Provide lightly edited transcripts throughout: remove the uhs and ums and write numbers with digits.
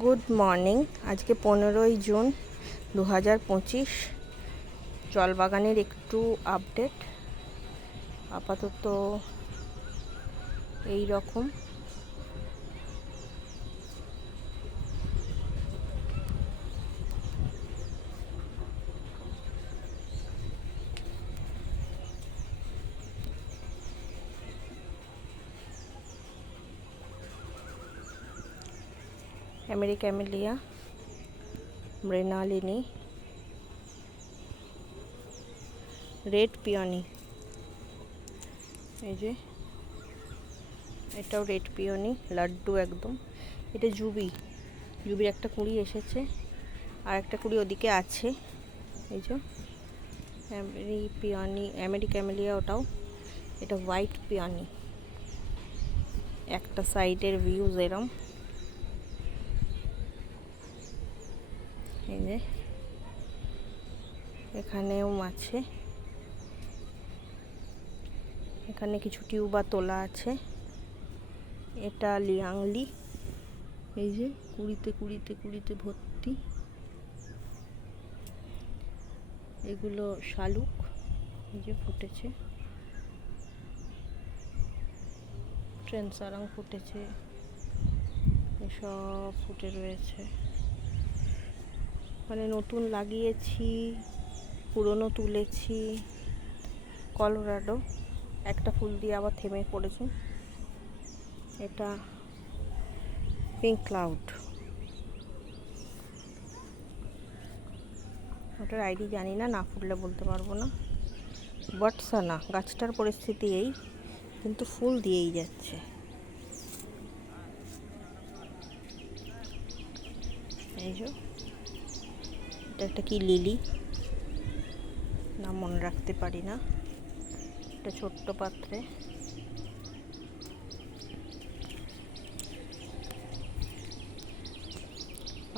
Good morning. আজকে 15ই June 2025। জলবাগানের একটু update. আপাতত এই রকম। ক্যামেলিয়া, মৃণালিনী, রেড পিওনি, এই যে এটাও রেড পিওনি, লাড্ডু একদম। এটা জুবির একটা কুঁড়ি এসেছে, আর একটা কুঁড়ি ওদিকে আছে। এই যে ক্যামেলিয়া ওটাও। এটা হোয়াইট পিওনি। একটা সাইডের ভিউজ এরম। এই যে এখানেও আছে, এখানে কিছু টিউবা তোলা আছে। এটা লিয়াংলি, এই যে কুড়িতে ভর্তি। এগুলো শালুক, এই যে ফুটেছে। ট্রেনসারাং ফুটেছে, এসব ফুটে রয়েছে। মানে নতুন লাগিয়েছি, পুরনো তুলেছি। কলোরাডো একটা ফুল দিয়ে আবার থেমে পড়েছে। এটা পিঙ্ক ক্লাউড, ওটার আইডি জানি না, ফুটলে বলতে পারবো না। বটসানা গাছটার পরিস্থিতি এই, কিন্তু ফুল দিয়েই যাচ্ছে। এই যে এটা একটা কি লিলি, নাম মনে রাখতে পারি না। এটা ছোট্ট পাত্রে।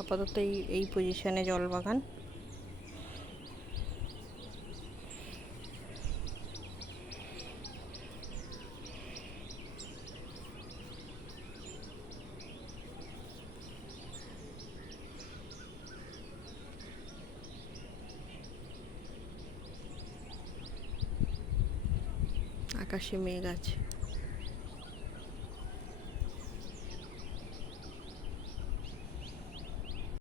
আপাতত এই পজিশনে জলবাগান। আকাশে মেঘ আছে।